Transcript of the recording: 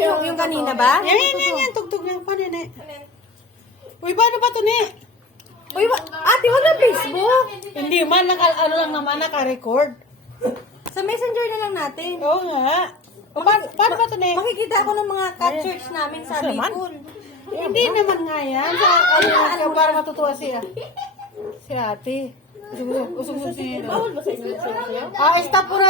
Yung kanina ba? Yan. Tugtog na. Paano yan, Uy, paano ba ito, ne? Uy, ate, wag na Facebook. Hindi man, ano lang naman, naka-record. Sa messenger na lang natin. Oo nga. Paano ba ito, ne? Makikita ko ng mga cat-church namin sa Naman? Bicol. Hindi naman nga yan. Sa, para matutuwa siya. Si ate. Usog-usog siya. Bawal ba sa isla? Stop po na.